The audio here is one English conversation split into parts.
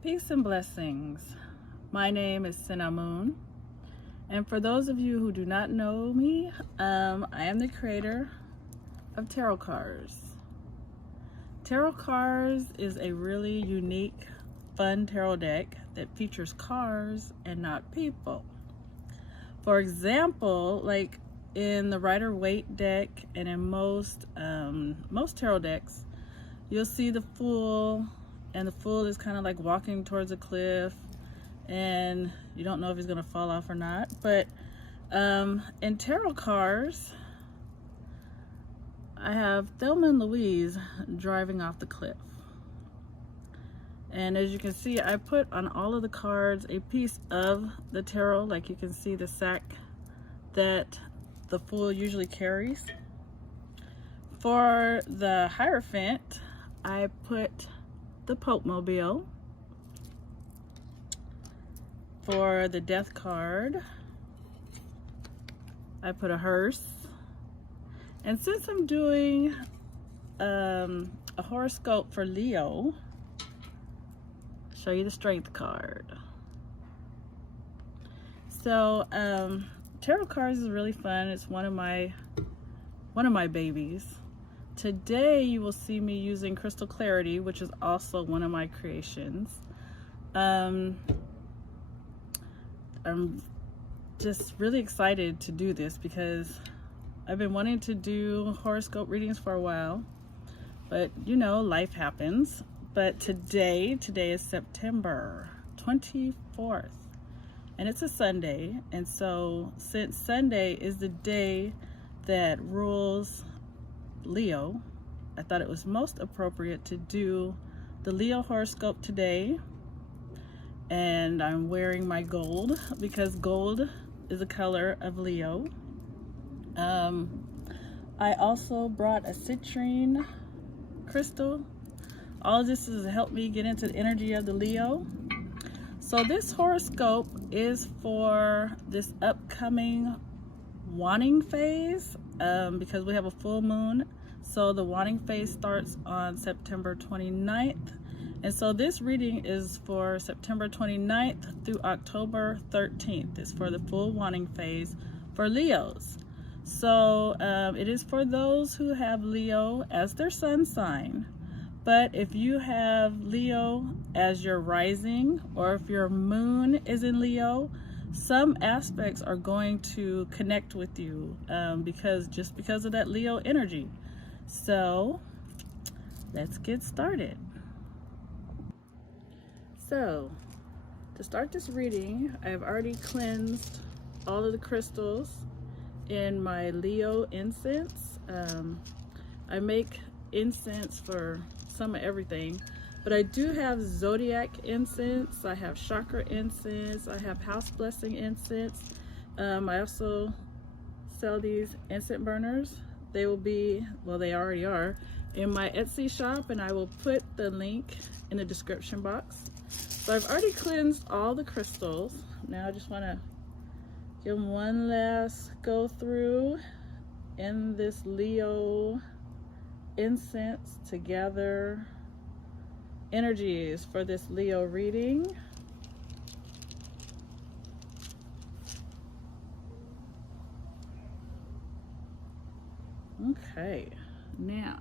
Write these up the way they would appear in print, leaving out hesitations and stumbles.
Peace and blessings. My name is Cinnamon, and for those of you who do not know me, I am the creator of tarot cards. Tarot cards is a really unique, fun tarot deck that features cards and not people. For example, like in the Rider-Waite deck and in most tarot decks, you'll see the Fool, and the Fool is kind of like walking towards a cliff and you don't know if he's gonna fall off or not. But in tarot cards, I have Thelma and Louise driving off the cliff. And as you can see, I put on all of the cards a piece of the tarot. Like you can see the sack that the Fool usually carries. For the Hierophant, I put the Pope Mobile. For the Death card, I put a hearse. And since I'm doing a horoscope for Leo, I'll show you the Strength card. So tarot cards is really fun. It's one of my babies. Today you will see me using Crystal Clarity, which is also one of my creations. I'm just really excited to do this because I've been wanting to do horoscope readings for a while, but you know, life happens. But today is September 24th, and it's a Sunday. And so since Sunday is the day that rules Leo, I thought it was most appropriate to do the Leo horoscope today. And I'm wearing my gold because gold is a color of Leo. I also brought a citrine crystal. All of this has helped me get into the energy of the Leo. So this horoscope is for this upcoming wanting phase, because we have a full moon. So the wanting phase starts on September 29th. And so this reading is for September 29th through October 13th. It's for the full wanting phase for Leos. So it is for those who have Leo as their sun sign. But if you have Leo as your rising, or if your moon is in Leo, some aspects are going to connect with you because of that Leo energy. So let's get started. So to start this reading, I have already cleansed all of the crystals in my Leo incense. I make incense for some of everything, but I do have Zodiac incense, I have chakra incense, I have house blessing incense. I also sell these incense burners. They will be, well, they already are, in my Etsy shop, and I will put the link in the description box. So I've already cleansed all the crystals. Now I just want to give them one last go through in this Leo incense to gather energies for this Leo reading. Okay, now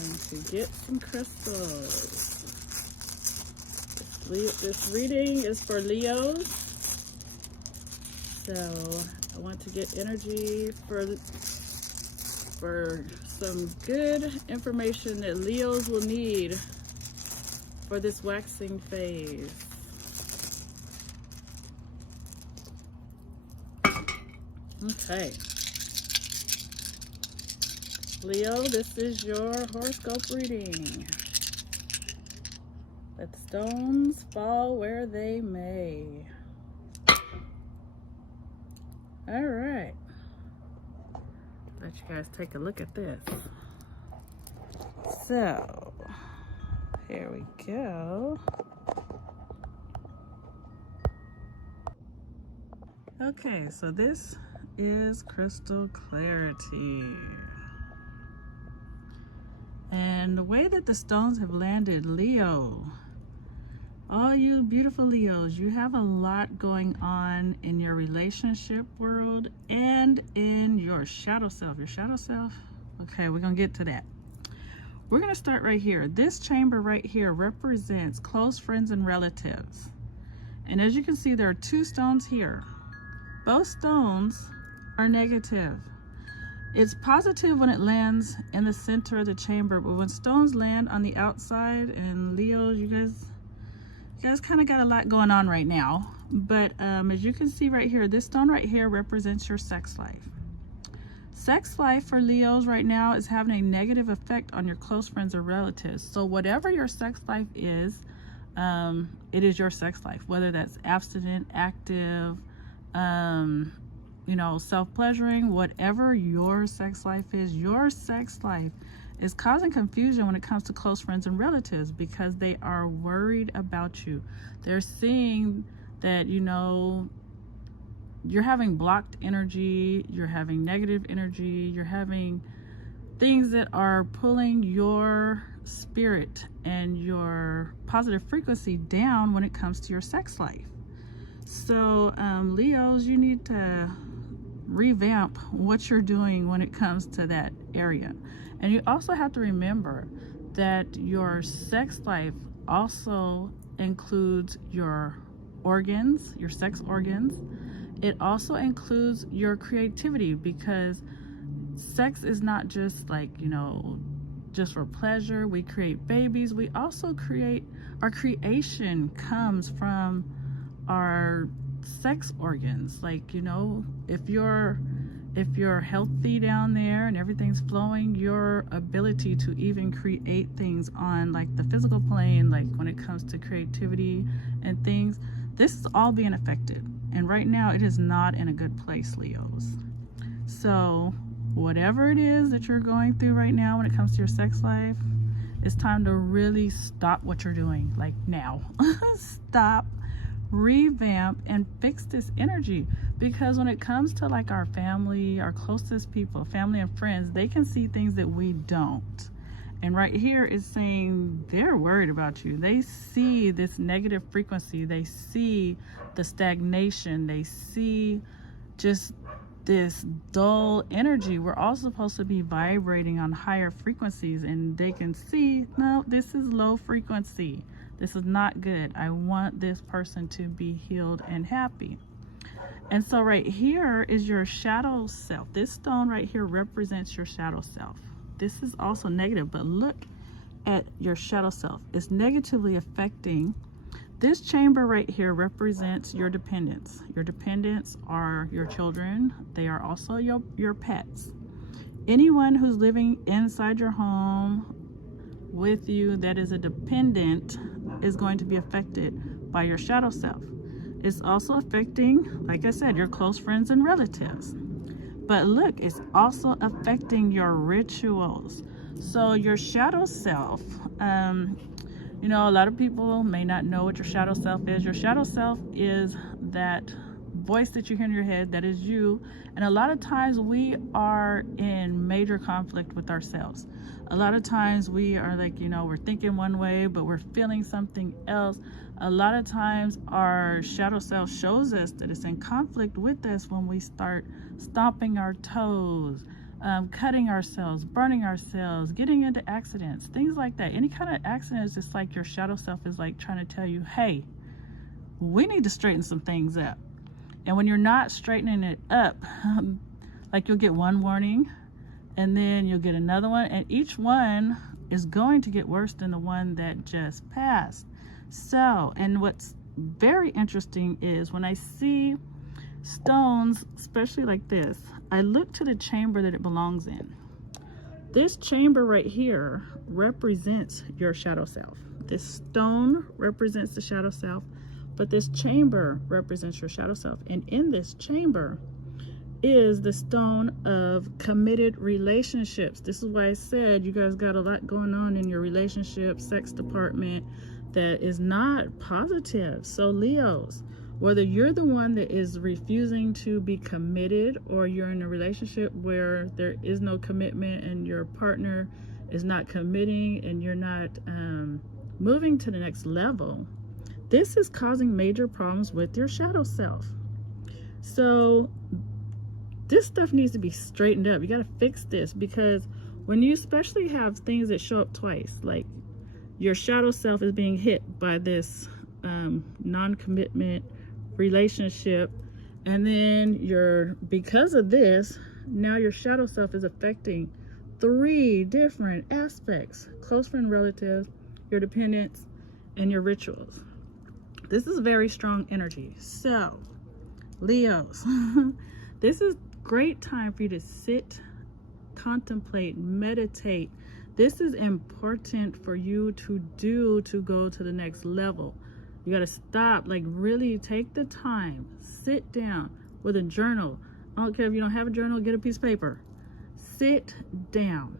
going to get some crystals. This reading is for Leos, so I want to get energy for some good information that Leos will need for this waxing phase. Okay. Leo, this is your horoscope reading. Let the stones fall where they may. All right. Let you guys take a look at this. So, here we go. Okay, so this is crystal clarity. And the way that the stones have landed, Leo, all you beautiful Leos, you have a lot going on in your relationship world and in your shadow self. Your shadow self? Okay, we're gonna get to that. We're gonna start right here. This chamber right here represents close friends and relatives. And as you can see, there are two stones here. Both stones are negative. It's positive when it lands in the center of the chamber, but when stones land on the outside, and Leo, you guys kind of got a lot going on right now. But as you can see right here, this stone right here represents your sex life. Sex life for Leos right now is having a negative effect on your close friends or relatives. So whatever your sex life is, it is your sex life, whether that's abstinent, active, you know, self-pleasuring, whatever your sex life is causing confusion when it comes to close friends and relatives because they are worried about you. They're seeing that, you know, you're having blocked energy, you're having negative energy, you're having things that are pulling your spirit and your positive frequency down when it comes to your sex life. So Leos, you need to revamp what you're doing when it comes to that area. And you also have to remember that your sex life also includes your organs, your sex organs. It also includes your creativity, because sex is not just like, you know, just for pleasure. We create babies. We also create, our creation comes from our sex organs. Like, you know, if you're healthy down there and everything's flowing, your ability to even create things on like the physical plane, like when it comes to creativity and things, this is all being affected. And right now it is not in a good place, Leos. So whatever it is that you're going through right now when it comes to your sex life, it's time to really stop what you're doing, like now. Stop, revamp, and fix this energy. Because when it comes to like our family, our closest people, family and friends, they can see things that we don't. And right here is saying they're worried about you. They see this negative frequency. They see the stagnation. They see just this dull energy. We're all supposed to be vibrating on higher frequencies, and they can see, no, this is low frequency. This is not good. I want this person to be healed and happy. And so right here is your shadow self. This stone right here represents your shadow self. This is also negative, but look at your shadow self. It's negatively affecting. This chamber right here represents your dependents. Your dependents are your children. They are also your pets. Anyone who's living inside your home with you that is a dependent is going to be affected by your shadow self. It's also affecting, like I said, your close friends and relatives. But look, it's also affecting your rituals. So your shadow self, you know, a lot of people may not know what your shadow self is. Your shadow self is that voice that you hear in your head, that is you. And a lot of times we are in major conflict with ourselves. A lot of times we are like, you know, we're thinking one way, but we're feeling something else. A lot of times our shadow self shows us that it's in conflict with us when we start stomping our toes, cutting ourselves, burning ourselves, getting into accidents, things like that. Any kind of accident is just like your shadow self is like trying to tell you, hey, we need to straighten some things up. And when you're not straightening it up, like you'll get one warning and then you'll get another one, and each one is going to get worse than the one that just passed. So, and what's very interesting is when I see stones, especially like this, I look to the chamber that it belongs in. This chamber right here represents your shadow self. This stone represents the shadow self, but this chamber represents your shadow self. And in this chamber is the stone of committed relationships. This is why I said you guys got a lot going on in your relationship, sex department that is not positive. So Leos, Whether you're the one that is refusing to be committed, or you're in a relationship where there is no commitment and your partner is not committing and you're not moving to the next level, this is causing major problems with your shadow self. So this stuff needs to be straightened up. You got to fix this, because when you especially have things that show up twice, like your shadow self is being hit by this non-commitment relationship, and then because of this, now your shadow self is affecting 3 different aspects: close friend, relatives, your dependents, and your rituals. This is very strong energy. So Leos, this is great time for you to sit, contemplate, meditate. This is important for you to do to go to the next level. You got to stop, like really take the time, sit down with a journal. I don't care if you don't have a journal, get a piece of paper. Sit down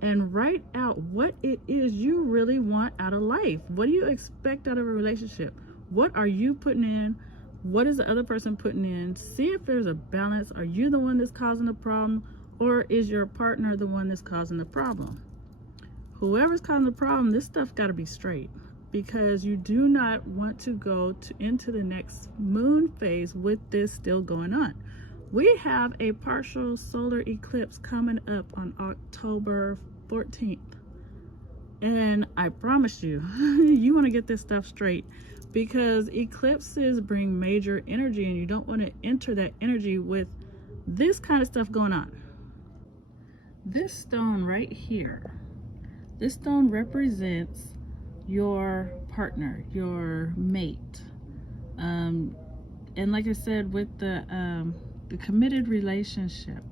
and write out what it is you really want out of life. What do you expect out of a relationship? What are you putting in? What is the other person putting in? See if there's a balance. Are you the one that's causing the problem, or is your partner the one that's causing the problem? Whoever's causing the problem, this stuff got to be straight, because you do not want to go into the next moon phase with this still going on. We have a partial solar eclipse coming up on October 14th. And I promise you, you want to get this stuff straight, because eclipses bring major energy and you don't want to enter that energy with this kind of stuff going on. This stone right here, this stone represents your partner, your mate. And like I said, with the committed relationship,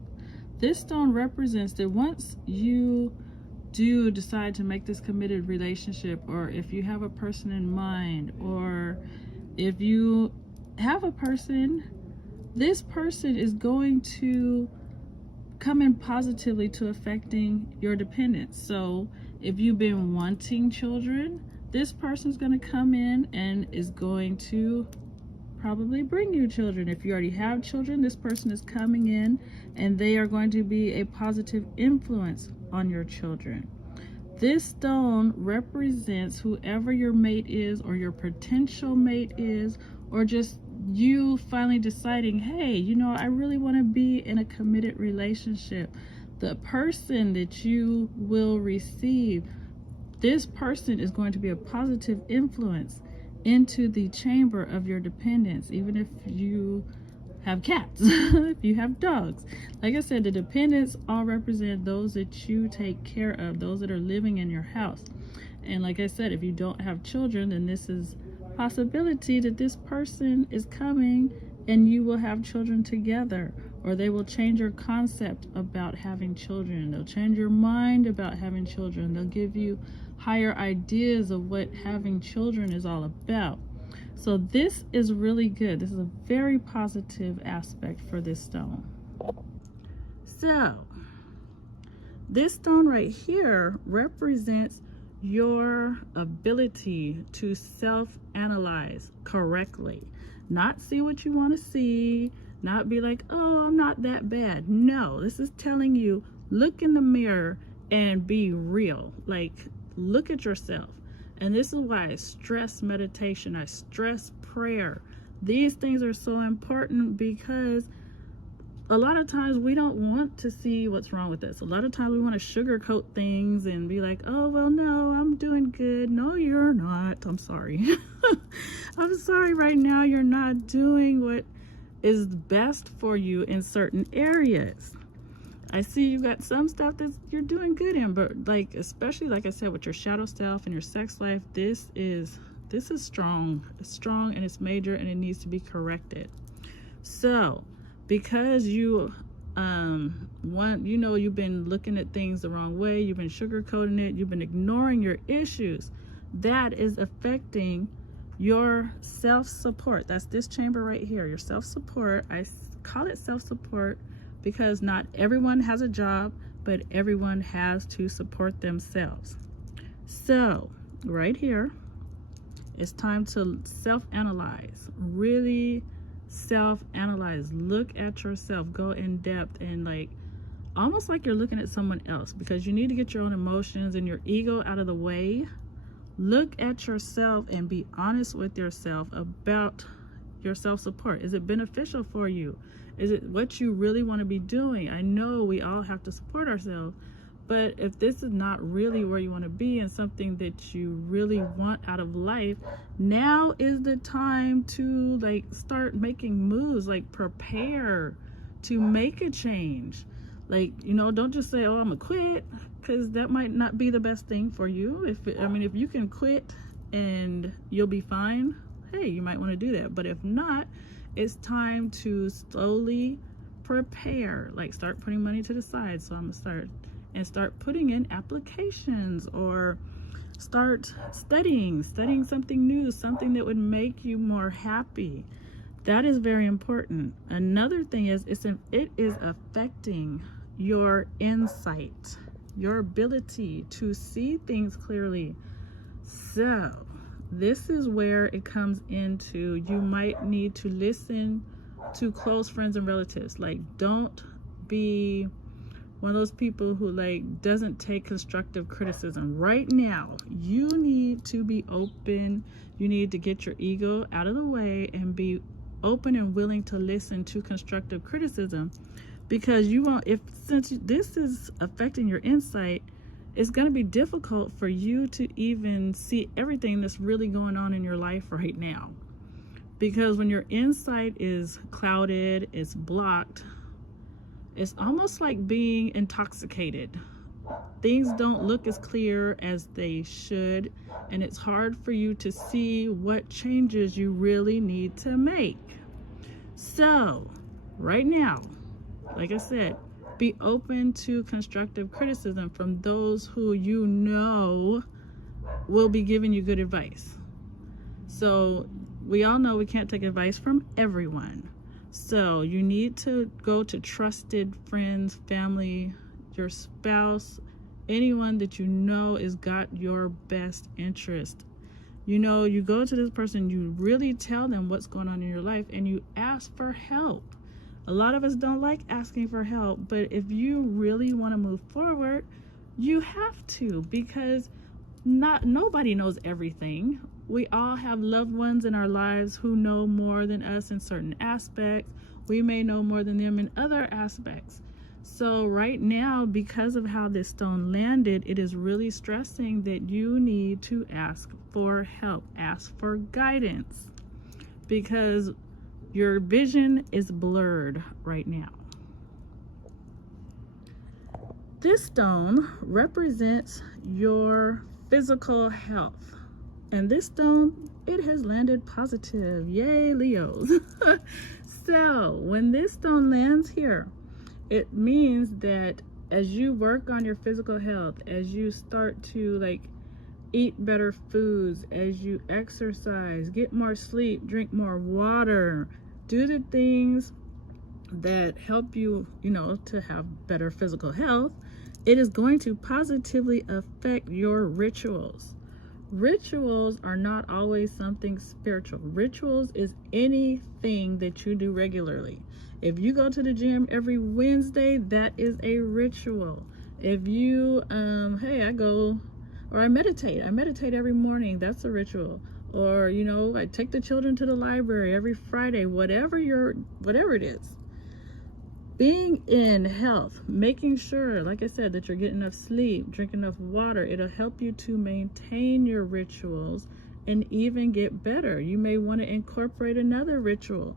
this stone represents that once you do decide to make this committed relationship, or if you have a person in mind, or if you have a person, this person is going to come in positively to affecting your dependence. So if you've been wanting children, this person's going to come in and is going to probably bring you children. If you already have children, this person is coming in and they are going to be a positive influence on your children. This stone represents whoever your mate is, or your potential mate is, or just you finally deciding, hey, you know, I really want to be in a committed relationship. The person that you will receive, this person is going to be a positive influence into the chamber of your dependence. Even if you have cats, if you have dogs, like I said, the dependents all represent those that you take care of, those that are living in your house. And like I said, if you don't have children, then this is possibility that this person is coming and you will have children together, or they will change your concept about having children. They'll change your mind about having children. They'll give you higher ideas of what having children is all about. So this is really good. This is a very positive aspect for this stone. So this stone right here represents your ability to self-analyze correctly. Not see what you want to see, not be like, oh, I'm not that bad. No, this is telling you, look in the mirror and be real. Like, look at yourself. And this is why I stress meditation, I stress prayer. These things are so important, because a lot of times we don't want to see what's wrong with us. A lot of times we want to sugarcoat things and be like, oh, well, no, I'm doing good. No, you're not. I'm sorry. I'm sorry right now you're not doing what is best for you in certain areas. I see you got some stuff that you're doing good in, but like, especially like I said, with your shadow self and your sex life, this is strong. It's strong and it's major and it needs to be corrected. So because you you've been looking at things the wrong way, you've been sugarcoating it, you've been ignoring your issues, that is affecting your self-support. That's this chamber right here, your self-support. I call it self-support because not everyone has a job, but everyone has to support themselves. So right here It's time to self-analyze, really self-analyze. Look at yourself, go in depth, and like almost like you're looking at someone else, because you need to get your own emotions and your ego out of the way. Look at yourself and be honest with yourself about your self-support. Is it beneficial for you? Is it what you really want to be doing? I know we all have to support ourselves, but if this is not really where you want to be and something that you really want out of life, now is the time to like start making moves, like prepare to make a change. Like, you know, don't just say, oh, I'm gonna quit, because that might not be the best thing for you. If you can quit and you'll be fine, hey, you might want to do that. But if not, it's time to slowly prepare, like start putting money to the side. So I'm gonna start putting in applications, or start studying something new, something that would make you more happy. That is very important. Another thing is it is affecting your insight, your ability to see things clearly. So this is where it comes into, you might need to listen to close friends and relatives. Like, don't be one of those people who like doesn't take constructive criticism. Right now, you need to be open. You need to get your ego out of the way and be open and willing to listen to constructive criticism, because you won't, since this is affecting your insight, it's going to be difficult for you to even see everything that's really going on in your life right now. Because when your insight is clouded, it's blocked, it's almost like being intoxicated. Things don't look as clear as they should, and it's hard for you to see what changes you really need to make. So right now, like I said, be open to constructive criticism from those who you know will be giving you good advice. So we all know we can't take advice from everyone. So you need to go to trusted friends, family, your spouse, anyone that you know has got your best interest. You know, you go to this person, you really tell them what's going on in your life, and you ask for help. A lot of us don't like asking for help, but if you really want to move forward, you have to, because nobody knows everything. We all have loved ones in our lives who know more than us in certain aspects. We may know more than them in other aspects. So right now, because of how this stone landed, it is really stressing that you need to ask for help, ask for guidance, because your vision is blurred right now. This stone represents your physical health. And this stone, it has landed positive. Yay, Leos. So when this stone lands here, it means that as you work on your physical health, as you start to like eat better foods, as you exercise, get more sleep, drink more water, do the things that help you, you know, to have better physical health, it is going to positively affect your rituals. Rituals are not always something spiritual. Rituals is anything that you do regularly. If you go to the gym every Wednesday, that is a ritual. If you, I meditate every morning, that's a ritual. Or, you know, I take the children to the library every Friday, whatever it is. Being in health, making sure, like I said, that you're getting enough sleep, drink enough water, it'll help you to maintain your rituals and even get better. You may want to incorporate another ritual.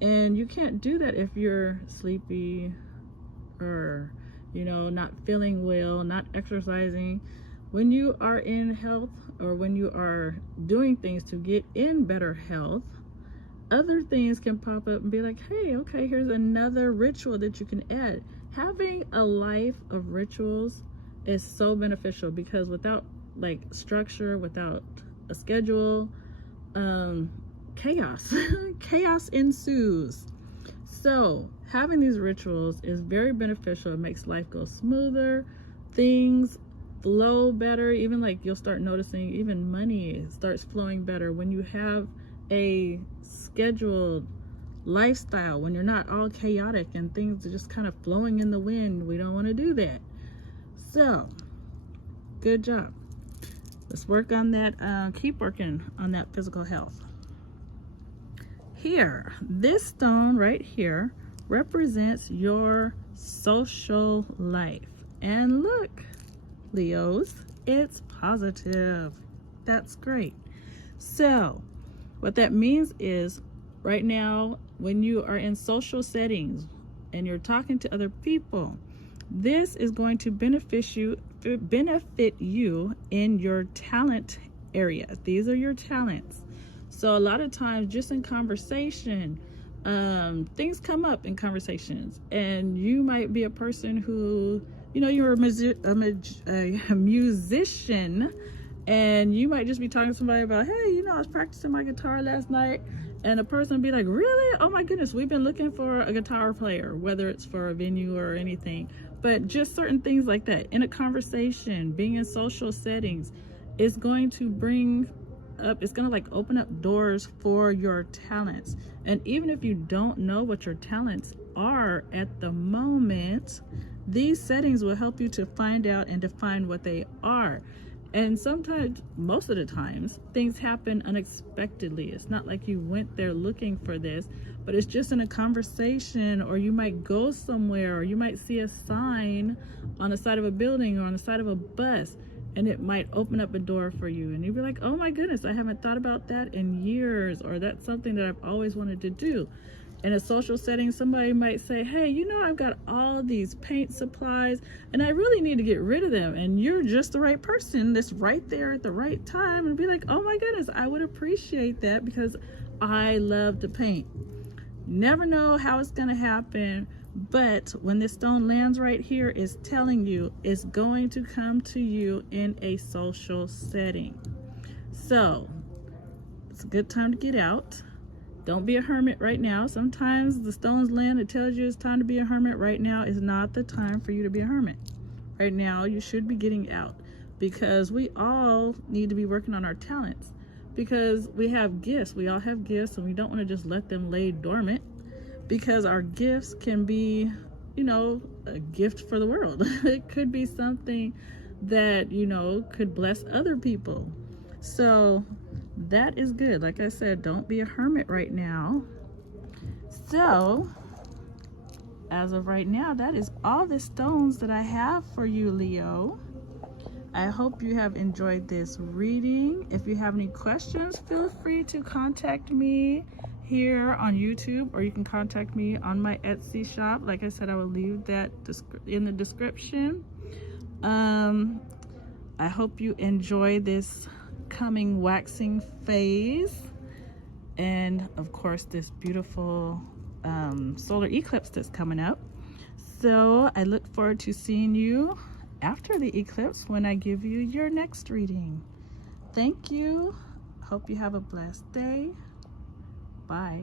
And you can't do that if you're sleepy or, you know, not feeling well, not exercising. When you are in health, or when you are doing things to get in better health, other things can pop up and be like, hey, okay, here's another ritual that you can add. Having a life of rituals is so beneficial, because without like structure, without a schedule, chaos ensues. So having these rituals is very beneficial. It makes life go smoother. Things flow better. Even like you'll start noticing even money starts flowing better when you have a scheduled lifestyle, when you're not all chaotic and things are just kind of flowing in the wind. We don't want to do that. So good job. Let's work on that. Keep working on that physical health. Here, this stone right here represents your social life. And look, Leos, it's positive. That's great. So what that means is right now, when you are in social settings and you're talking to other people, this is going to benefit you in your talent area. These are your talents. So a lot of times just in conversation, things come up in conversations, and you might be a person who, you know, you're a musician, and you might just be talking to somebody about, hey, you know, I was practicing my guitar last night, and a person will be like, really? Oh my goodness, we've been looking for a guitar player, whether it's for a venue or anything, but just certain things like that. In a conversation, being in social settings is going to bring up, it's going to like open up doors for your talents. And even if you don't know what your talents are at the moment, these settings will help you to find out and define what they are. And sometimes, most of the times, things happen unexpectedly. It's not like you went there looking for this, but it's just in a conversation, or you might go somewhere, or you might see a sign on the side of a building or on the side of a bus, and it might open up a door for you. And you'd be like, oh my goodness, I haven't thought about that in years, or that's something that I've always wanted to do. In a social setting, somebody might say, hey, you know, I've got all these paint supplies and I really need to get rid of them. And you're just the right person that's right there at the right time, and be like, oh my goodness, I would appreciate that because I love to paint. Never know how it's going to happen, but when this stone lands right here, it's telling you it's going to come to you in a social setting. So it's a good time to get out. Don't be a hermit right now. Sometimes the stones land, it tells you it's time to be a hermit. Right now is not the time for you to be a hermit. Right now you should be getting out, because we all need to be working on our talents, because we have gifts. We all have gifts, and we don't want to just let them lay dormant, because our gifts can be, you know, a gift for the world. It could be something that, you know, could bless other people. So that is good. Like I said, don't be a hermit right now. So as of right now, that is all the stones that I have for you, Leo. I hope you have enjoyed this reading. If you have any questions, feel free to contact me here on YouTube, or you can contact me on my Etsy shop. Like I said, I will leave that in the description. I hope you enjoy this coming waxing phase, and of course this beautiful solar eclipse that's coming up. So I look forward to seeing you after the eclipse when I give you your next reading. Thank you. Hope you have a blessed day. Bye.